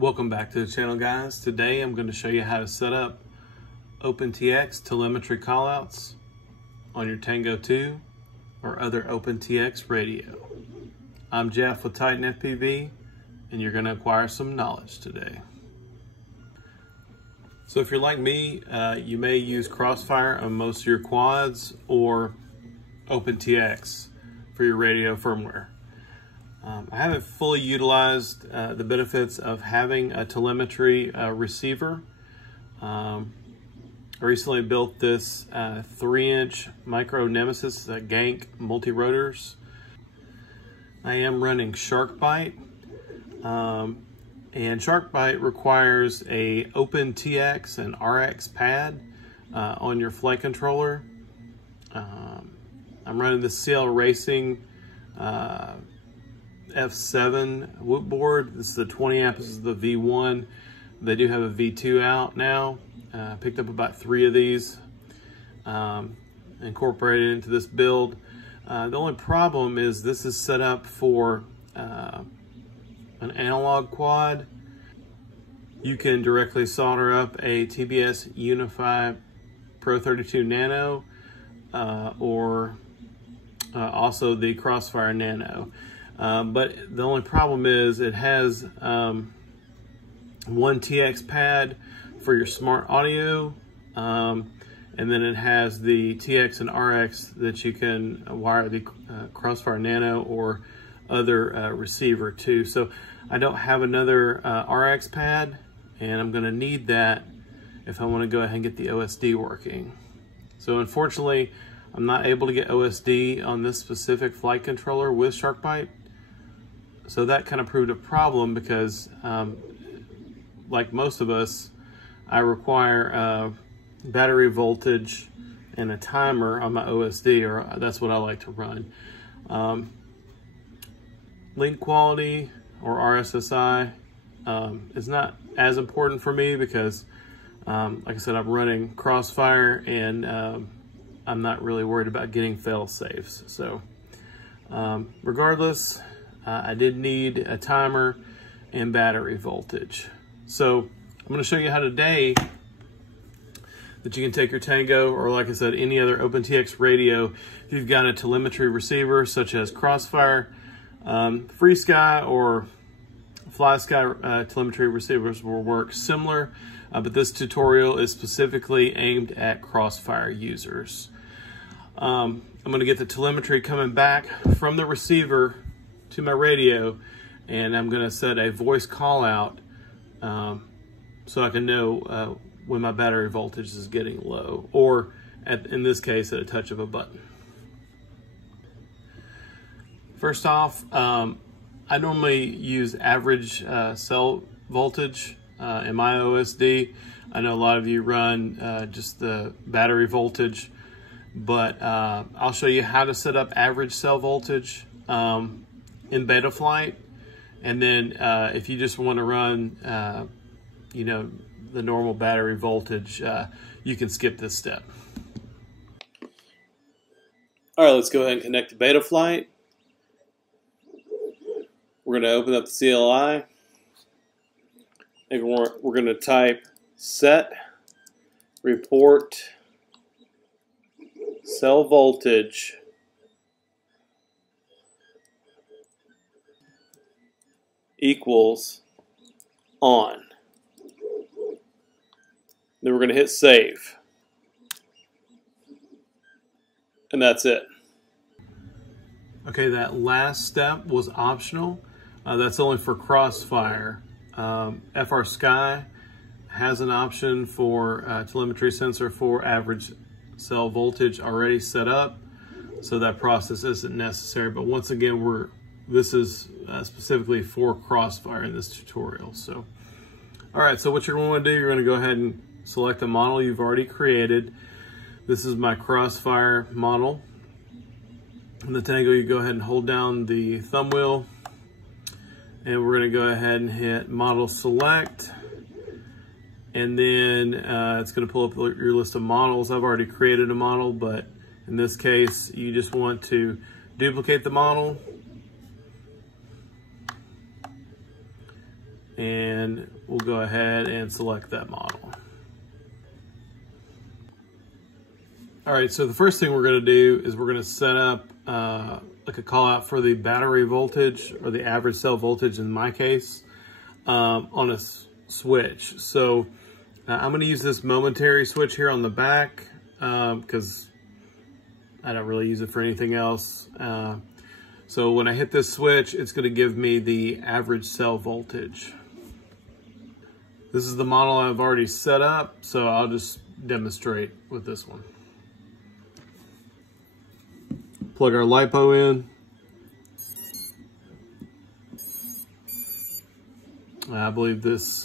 Welcome back to the channel, guys. Today I'm going to show you how to set up OpenTX telemetry callouts on your Tango 2 or other OpenTX radio. I'm Jeff with Titan FPV, and you're going to acquire some knowledge today. So if you're like me, you may use Crossfire on most of your quads or OpenTX for your radio firmware. I haven't fully utilized the benefits of having a telemetry receiver. I recently built this 3-inch micro Nemesis Gank multi-rotors. I am running SharkBite, and SharkBite requires a OpenTX and RX pad on your flight controller. I'm running the CL Racing F7 Whoop board. This is the 20 amp. This is the V1. They do have a V2 out now. Picked up about 3 of these, incorporated into this build. The only problem is this is set up for an analog quad. You can directly solder up a TBS Unify Pro 32 Nano or also the Crossfire Nano. But the only problem is it has one TX pad for your smart audio, and then it has the TX and RX that you can wire the Crossfire Nano or other receiver to. So I don't have another RX pad, and I'm going to need that if I want to go ahead and get the OSD working. So unfortunately, I'm not able to get OSD on this specific flight controller with SharkBite. So that kind of proved a problem because, like most of us, I require battery voltage and a timer on my OSD, or that's what I like to run. Link quality or RSSI is not as important for me because, like I said, I'm running Crossfire, and I'm not really worried about getting fail safes. So regardless, I did need a timer and battery voltage. So I'm going to show you how today that you can take your Tango, or like I said, any other OpenTX radio. If you've got a telemetry receiver such as Crossfire, FreeSky or FlySky telemetry receivers will work similar, but this tutorial is specifically aimed at Crossfire users. I'm going to get the telemetry coming back from the receiver to my radio, and I'm going to set a voice call out so I can know when my battery voltage is getting low, or in this case at a touch of a button. First off, I normally use average cell voltage in my OSD. I know a lot of you run just the battery voltage, but I'll show you how to set up average cell voltage in Betaflight, and then if you just want to run you know, the normal battery voltage, you can skip this step. All right, let's go ahead and connect to Betaflight. We're going to open up the CLI, and we're going to type set report cell voltage equals on. Then we're going to hit save. And that's it. Okay, that last step was optional. That's only for Crossfire. FrSky has an option for telemetry sensor for average cell voltage already set up, so that process isn't necessary. But once again, this is specifically for Crossfire in this tutorial. So, all right, so what you're going to want to do, you're going to go ahead and select a model you've already created. This is my Crossfire model. In the Tango, you go ahead and hold down the thumb wheel, and we're going to go ahead and hit model select, and then it's going to pull up your list of models. I've already created a model, but in this case, you just want to duplicate the model and we'll go ahead and select that model. All right, so the first thing we're gonna do is we're gonna set up like a call out for the battery voltage, or the average cell voltage in my case, on a switch. So I'm gonna use this momentary switch here on the back because I don't really use it for anything else. So when I hit this switch, it's gonna give me the average cell voltage. This is the model I've already set up, so I'll just demonstrate with this one. Plug our LiPo in. I believe this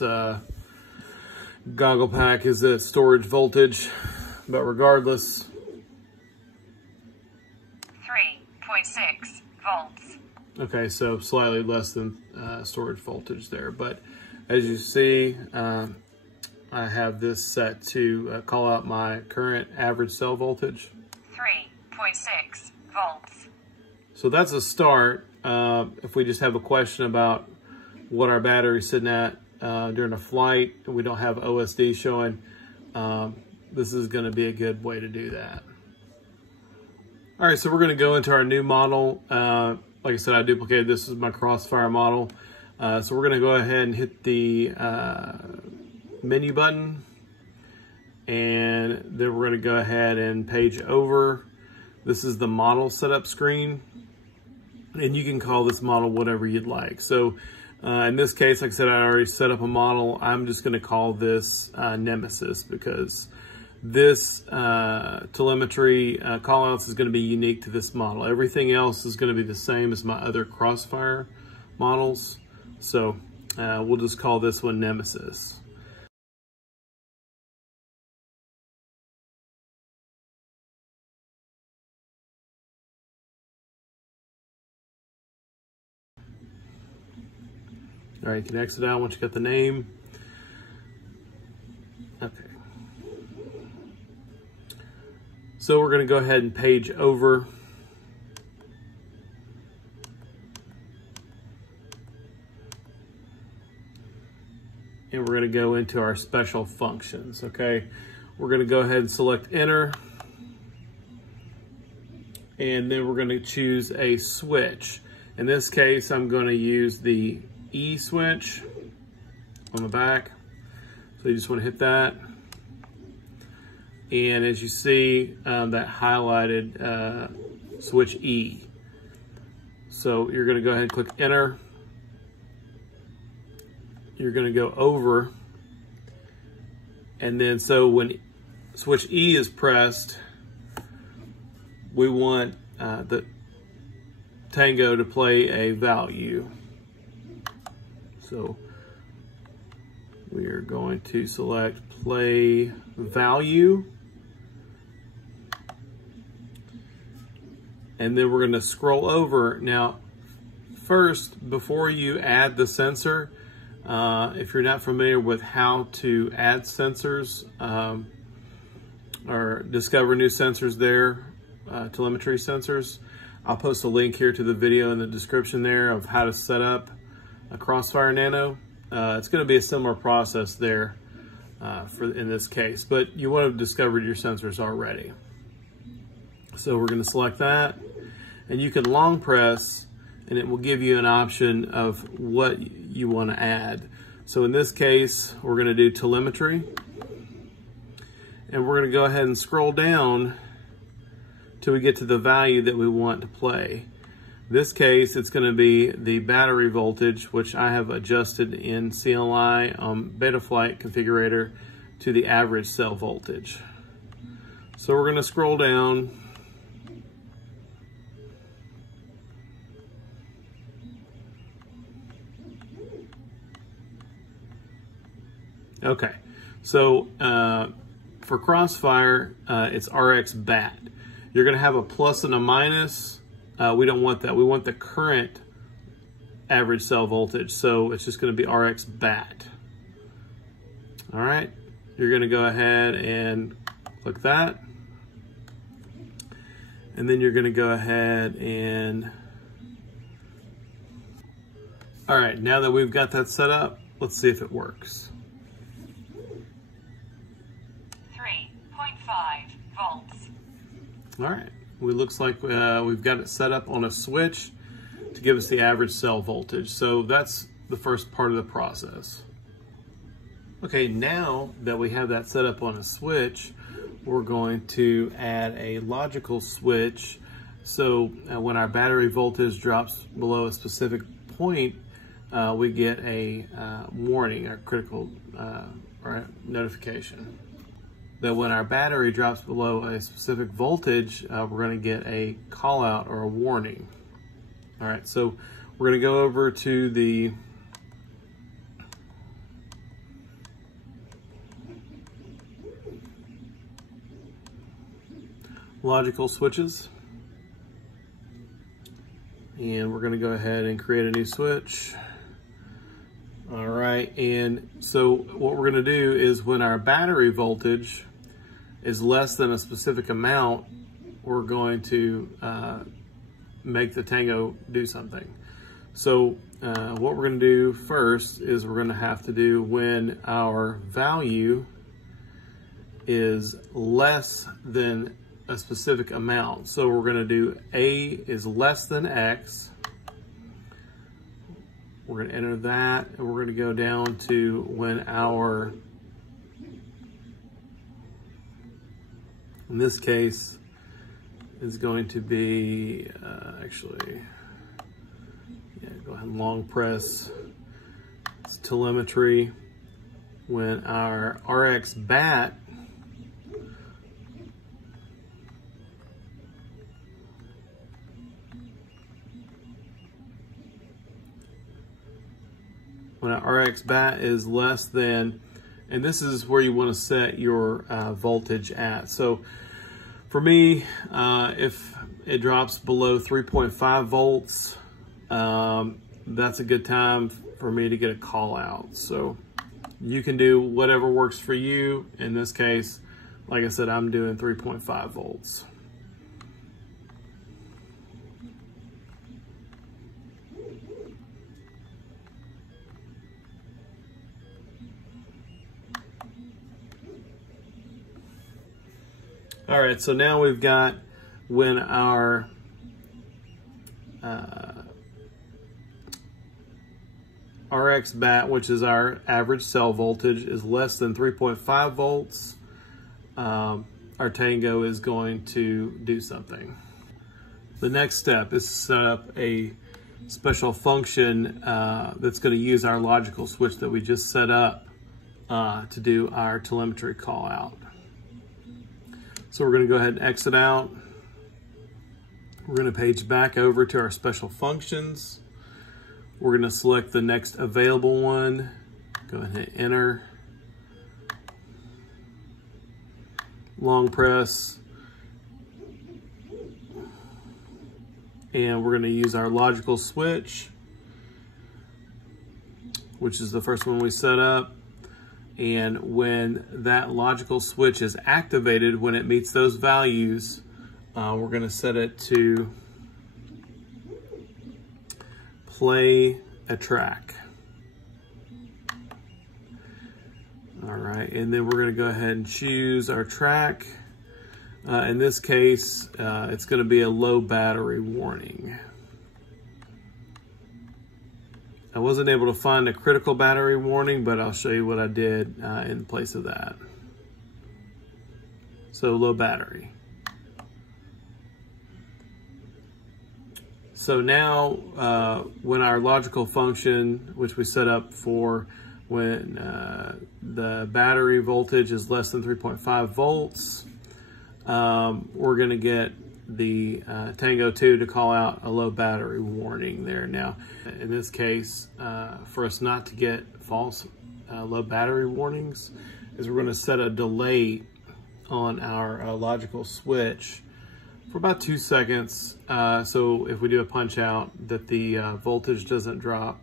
goggle pack is at storage voltage, but regardless. 3.6 volts. Okay, so slightly less than storage voltage there, but as you see, I have this set to call out my current average cell voltage. 3.6 volts. So that's a start. If we just have a question about what our battery's sitting at during a flight, and we don't have OSD showing, this is going to be a good way to do that. All right, so we're going to go into our new model. Like I said, I duplicated this as my Crossfire model. So we're going to go ahead and hit the menu button, and then we're going to go ahead and page over. This is the model setup screen, and you can call this model whatever you'd like. So in this case, like I said, I already set up a model. I'm just going to call this Nemesis, because this telemetry callouts is going to be unique to this model. Everything else is going to be the same as my other Crossfire models. So we'll just call this one Nemesis. All right, you can exit out once you got the name. Okay. So we're going to go ahead and page over. And we're going to go into our special functions, okay? We're going to go ahead and select enter. And then we're going to choose a switch. In this case, I'm going to use the E switch on the back. So you just want to hit that. And as you see, that highlighted switch E. So you're going to go ahead and click enter. You're going to go over. And then so when switch E is pressed, we want the Tango to play a value. So we are going to select play value. And then we're going to scroll over. Now, first, before you add the sensor, if you're not familiar with how to add sensors or discover new sensors there, telemetry sensors, I'll post a link here to the video in the description there of how to set up a Crossfire Nano. It's going to be a similar process there in this case, but you want to have discovered your sensors already. So we're going to select that, and you can long press, and it will give you an option of what you want to add. So in this case, we're going to do telemetry, and we're going to go ahead and scroll down till we get to the value that we want to play. In this case, it's going to be the battery voltage, which I have adjusted in CLI Betaflight configurator to the average cell voltage. So we're going to scroll down. Okay, so for Crossfire, it's RX BAT. You're going to have a plus and a minus. We don't want that. We want the current average cell voltage. So it's just going to be RX BAT. All right, you're going to go ahead and click that. And then you're going to go ahead and... All right, now that we've got that set up, Let's see if it works. 3.5 volts. All right, it looks like we've got it set up on a switch to give us the average cell voltage. So that's the first part of the process. Okay, now that we have that set up on a switch, we're going to add a logical switch. So when our battery voltage drops below a specific point, we get a warning, a critical notification. That when our battery drops below a specific voltage, we're going to get a call out or a warning. All right, so we're going to go over to the logical switches, and we're going to go ahead and create a new switch. All right, and so what we're going to do is when our battery voltage is less than a specific amount, we're going to make the Tango do something. So what we're going to do first is we're going to have to do when our value is less than a specific amount. So we're going to do A is less than X. We're going to enter that, and we're going to go down to when our, in this case, is going to be, go ahead and long press. It's telemetry. When our RX bat is less than, and this is where you want to set your voltage at. So for me, if it drops below 3.5 volts, that's a good time for me to get a call out. So you can do whatever works for you. In this case, like I said, I'm doing 3.5 volts. All right, so now we've got when our RX bat, which is our average cell voltage, is less than 3.5 volts, our Tango is going to do something. The next step is to set up a special function that's going to use our logical switch that we just set up to do our telemetry call out. So we're going to go ahead and exit out. We're going to page back over to our special functions. We're going to select the next available one. Go ahead and hit enter. Long press. And we're going to use our logical switch, which is the first one we set up. And when that logical switch is activated, when it meets those values, we're going to set it to play a track. All right, and then we're going to go ahead and choose our track. In this case, it's going to be a low battery warning. I wasn't able to find a critical battery warning, but I'll show you what I did in place of that. So low battery. So now when our logical function, which we set up for when the battery voltage is less than 3.5 volts, we're going to get the Tango 2 to call out a low battery warning there. Now, in this case, for us not to get false low battery warnings, is we're going to set a delay on our logical switch for about 2 seconds. So if we do a punch out, that the voltage doesn't drop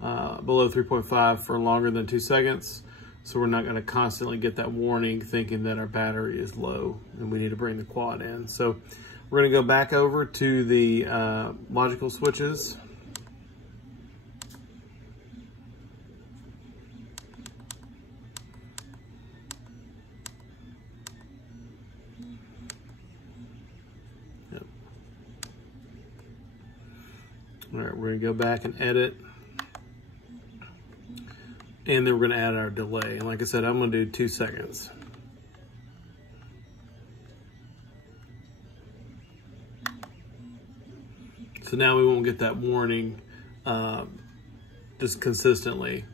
below 3.5 for longer than 2 seconds. So we're not going to constantly get that warning thinking that our battery is low and we need to bring the quad in. So we're going to go back over to the logical switches. All right, we're gonna go back and edit. And then we're gonna add our delay. And like I said, I'm gonna do 2 seconds. So now we won't get that warning just consistently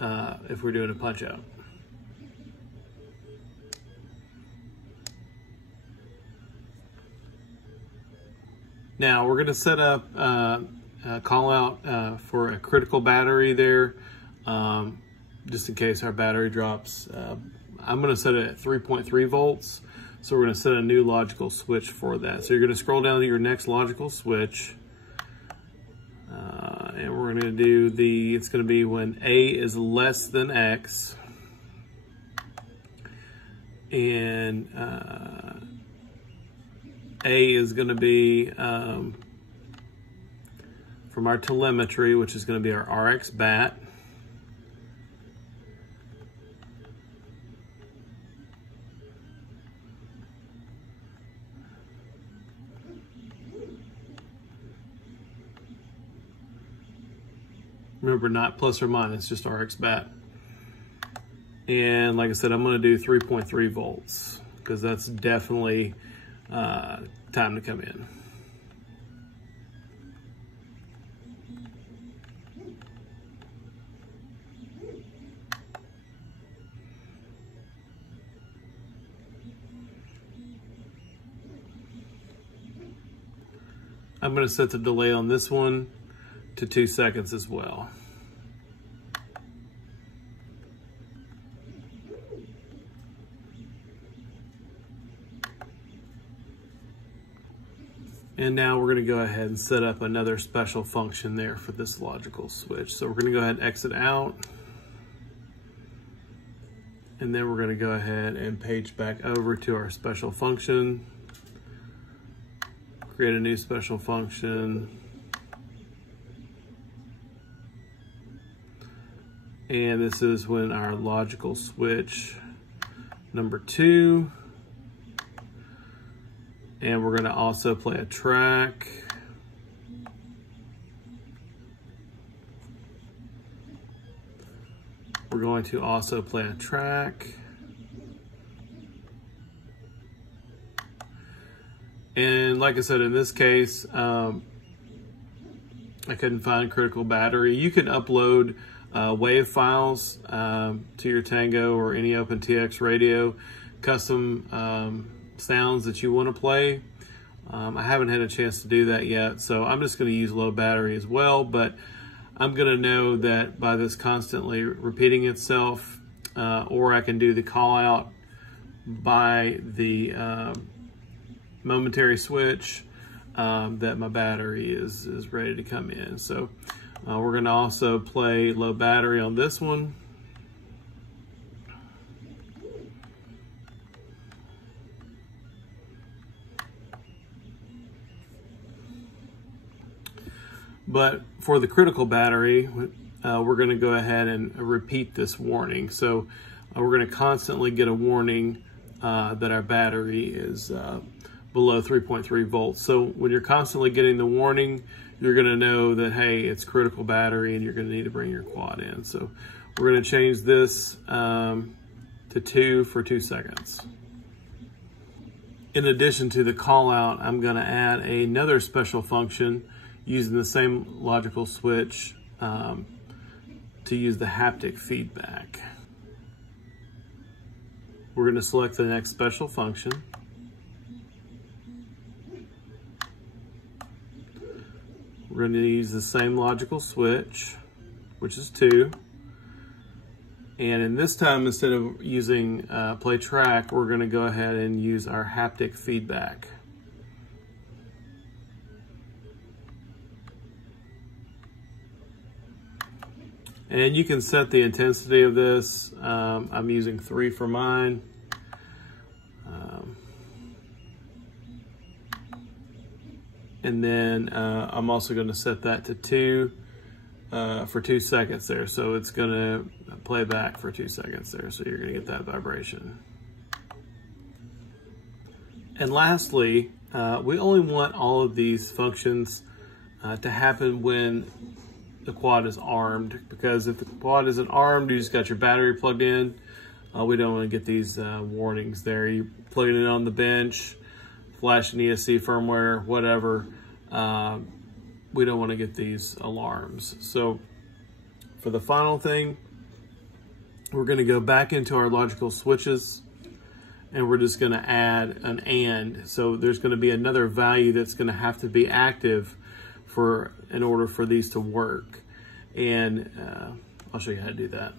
if we're doing a punch out. Now we're going to set up a call out for a critical battery there, just in case our battery drops. I'm going to set it at 3.3 volts. So we're going to set a new logical switch for that. So you're going to scroll down to your next logical switch. And we're going to do it's going to be when A is less than X. And A is going to be from our telemetry, which is going to be our RX bat. Remember, not plus or minus, just RX bat. And like I said, I'm going to do 3.3 volts because that's definitely time to come in. I'm going to set the delay on this one to 2 seconds as well. And now we're going to go ahead and set up another special function there for this logical switch. So we're going to go ahead and exit out. And then we're going to go ahead and page back over to our special function. Create a new special function. And this is when our logical switch number 2. And we're going to also play a track. We're going to also play a track. And like I said, in this case, I couldn't find critical battery. You can upload wave files to your Tango or any OpenTX radio, custom sounds that you want to play. I haven't had a chance to do that yet, so I'm just going to use low battery as well, but I'm going to know that by this constantly repeating itself, or I can do the call out by the momentary switch, that my battery is ready to come in. So we're going to also play low battery on this one. But for the critical battery, we're going to go ahead and repeat this warning. So we're going to constantly get a warning that our battery is below 3.3 volts. So when you're constantly getting the warning, you're going to know that, hey, it's critical battery and you're going to need to bring your quad in. So we're going to change this to 2 for 2 seconds. In addition to the call out, I'm going to add another special function using the same logical switch to use the haptic feedback. We're going to select the next special function. We're going to use the same logical switch, which is 2. And in this time, instead of using play track, we're going to go ahead and use our haptic feedback. And you can set the intensity of this. I'm using 3 for mine. And then I'm also going to set that to 2 for 2 seconds there. So it's going to play back for 2 seconds there. So you're going to get that vibration. And lastly, we only want all of these functions to happen when the quad is armed, because if the quad isn't armed, you just got your battery plugged in, we don't want to get these warnings there. You plug it in on the bench, flashing ESC firmware, whatever. We don't want to get these alarms. So for the final thing, we're going to go back into our logical switches, and we're just going to add an AND. So there's going to be another value that's going to have to be active in order for these to work. And I'll show you how to do that.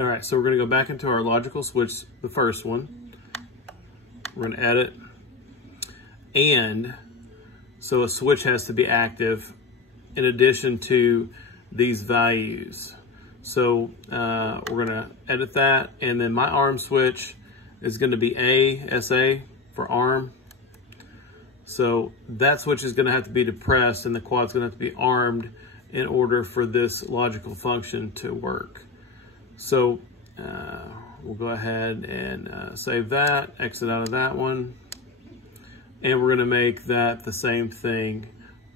All right, so we're going to go back into our logical switch, the first one. We're going to edit. And so a switch has to be active in addition to these values. So we're going to edit that. And then my arm switch is going to be SA for arm. So that switch is going to have to be depressed, and the quad's going to have to be armed in order for this logical function to work. So we'll go ahead and save that, exit out of that one. And we're going to make that the same thing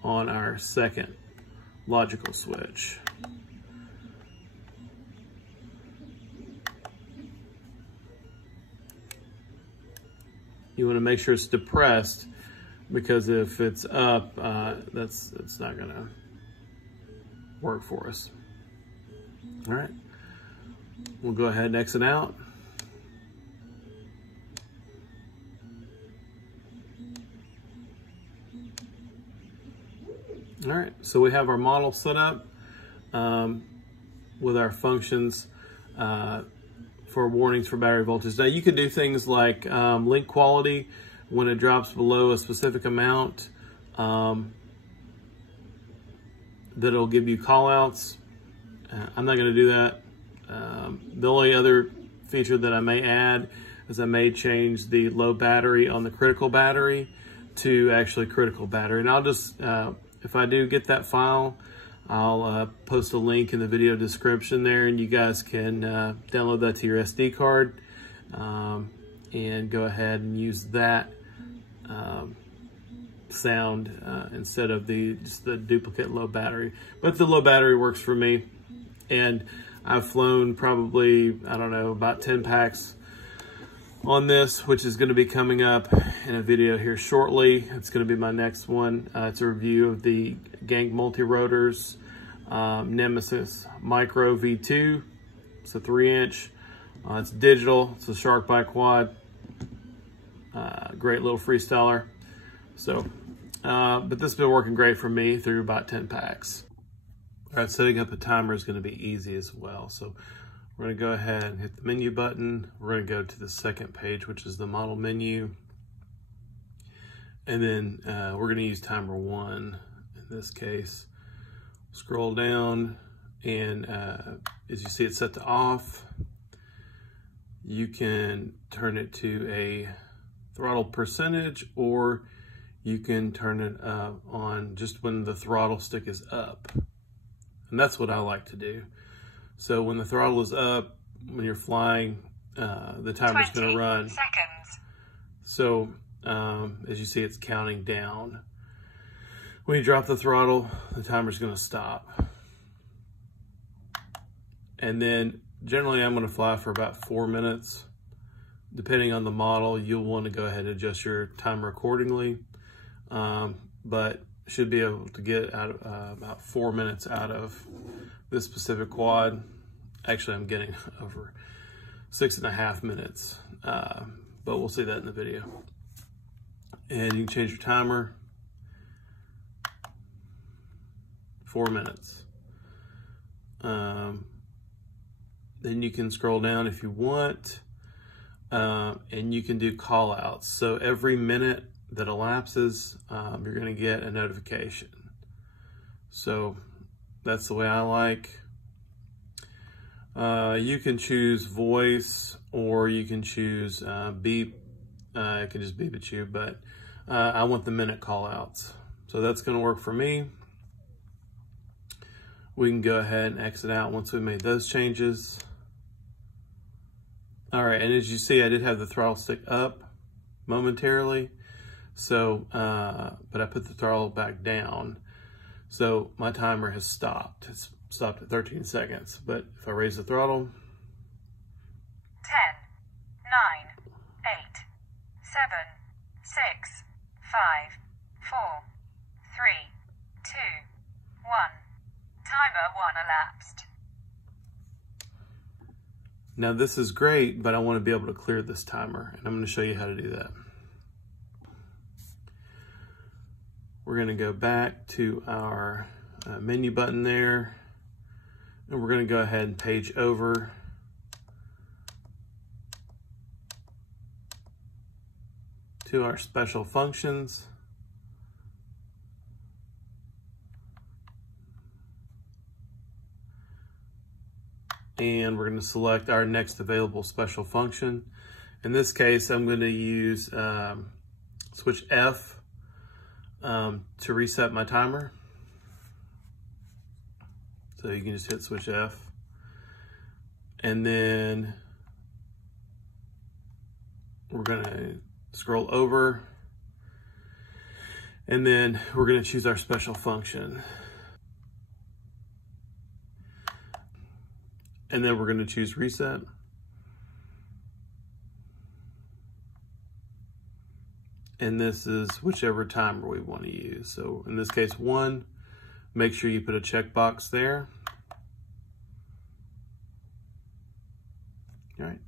on our second logical switch. You want to make sure it's depressed, because if it's up, it's not going to work for us. All right. We'll go ahead and exit out. All right, so we have our model set up with our functions for warnings for battery voltage. Now you can do things like link quality when it drops below a specific amount. That'll give you callouts. I'm not going to do that. The only other feature that I may add is I may change the low battery on the critical battery to actually critical battery. And I'll just, if I do get that file, I'll post a link in the video description there, and you guys can download that to your SD card and go ahead and use that sound instead of just the duplicate low battery. But the low battery works for me, and I've flown probably, I don't know, about 10 packs on this, which is going to be coming up in a video here shortly. It's going to be my next one. It's a review of the Gank Multi-Rotors Nemesis Micro V2. It's a 3-inch. It's digital. It's a Shark Bite quad. Great little freestyler. So, but this has been working great for me through about 10 packs. All right, setting up the timer is going to be easy as well. So we're going to go ahead and hit the menu button. We're going to go to the second page, which is the model menu. And then we're going to use timer 1 in this case. Scroll down, and as you see, it's set to off. You can turn it to a throttle percentage, or you can turn it on just when the throttle stick is up. And that's what I like to do. So when the throttle is up, when you're flying, the timer's going to run. Seconds. So as you see, it's counting down. When you drop the throttle, the timer's going to stop. And then generally I'm going to fly for about 4 minutes. Depending on the model, you'll want to go ahead and adjust your timer accordingly. But should be able to get out about 4 minutes out of this specific quad. Actually, I'm getting over 6.5 minutes, but we'll see that in the video. And you can change your timer. 4 minutes. Then you can scroll down if you want, and you can do call outs. So every minute that elapses, you're going to get a notification. So that's the way I like. You can choose voice, or you can choose beep. It can just beep at you, but I want the minute call outs. So that's going to work for me. We can go ahead and exit out once we made those changes. All right, and as you see, I did have the throttle stick up momentarily. So, but I put the throttle back down. So my timer has stopped. It's stopped at 13 seconds. But if I raise the throttle, 10, 9, 8, 7, 6, 5, 4, 3, 2, 1. Timer 1 elapsed. now this is great, but I want to be able to clear this timer, and I'm going to show you how to do that. We're going to go back to our menu button there, and we're going to go ahead and page over to our special functions. And we're going to select our next available special function. In this case, I'm going to use switch F to reset my timer. So you can just hit switch F. And then we're going to scroll over. And then we're going to choose our special function. And then we're going to choose reset. And this is whichever timer we want to use. So in this case, 1, make sure you put a checkbox there. All right,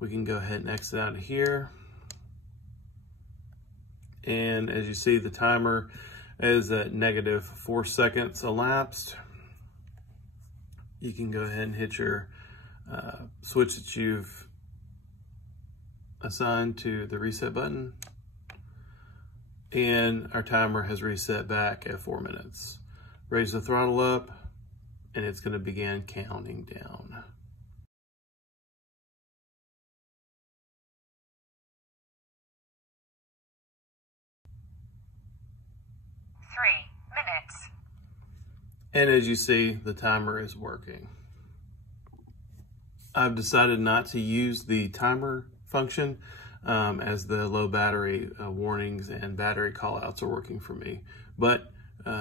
we can go ahead and exit out of here. And as you see, the timer is at -4 seconds elapsed. You can go ahead and hit your switch that you've assigned to the reset button. And our timer has reset back at 4 minutes. Raise the throttle up, and it's going to begin counting down. And as you see, the timer is working. I've decided not to use the timer function as the low battery warnings and battery callouts are working for me. But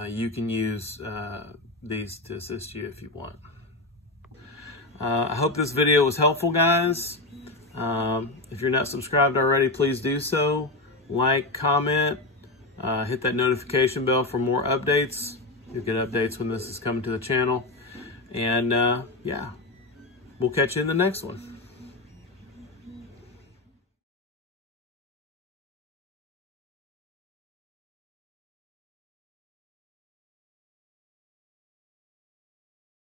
you can use these to assist you if you want. I hope this video was helpful, guys. If you're not subscribed already, please do so. Like, comment, hit that notification bell for more updates. You'll get updates when this is coming to the channel. And yeah, we'll catch you in the next one.